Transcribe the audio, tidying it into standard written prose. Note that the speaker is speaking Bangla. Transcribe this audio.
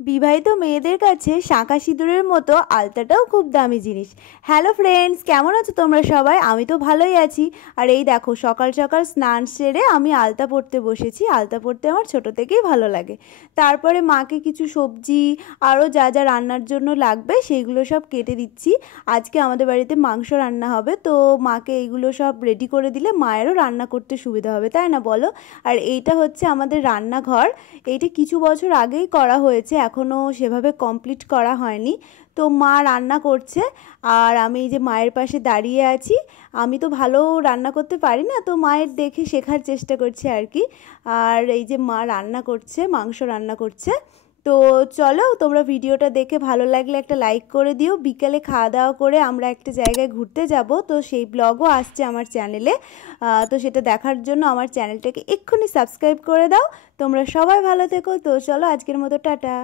বিবাহিত মেয়েদের কাছে শাঁখা সিঁদুরের মতো আলতাটাও খুব দামি জিনিস। হ্যালো ফ্রেন্ডস, কেমন আছো তোমরা সবাই? আমি তো ভালোই আছি। আর এই দেখো, সকাল সকাল স্নান সেরে আমি আলতা পরতে বসেছি। আলতা পরতে আমার ছোট থেকেই ভালো লাগে। তারপরে মাকে কিছু সবজি আরও যা যা রান্নার জন্য লাগবে সেইগুলো সব কেটে দিচ্ছি। আজকে আমাদের বাড়িতে মাংস রান্না হবে, তো মাকে এইগুলো সব রেডি করে দিলে মায়েরও রান্না করতে সুবিধা হবে, তাই না বলো? আর এইটা হচ্ছে আমাদের রান্নাঘর। এইটা কিছু বছর আগেই করা হয়েছে, এখনও সেভাবে কমপ্লিট করা হয়নি। তো মা রান্না করছে আর আমি এই যে মায়ের পাশে দাঁড়িয়ে আছি। আমি তো ভালো রান্না করতে পারি না, তো মায়ের দেখে শেখার চেষ্টা করছি আর কি। আর এই যে মা রান্না করছে, মাংস রান্না করছে। তো চলো, তোমরা ভিডিওটা দেখে ভালো লাগলে একটা লাইক করে দিও। বিকেলে খাওয়া দাওয়া করে আমরা একটা জায়গায় ঘুরতে যাব, তো সেই ব্লগও আসছে আমার চ্যানেলে। তো সেটা দেখার জন্য আমার চ্যানেলটাকে এক্ষুনি সাবস্ক্রাইব করে দাও। তোমরা সবাই ভালো থেকো। তো চলো, আজকের মতো টাটা।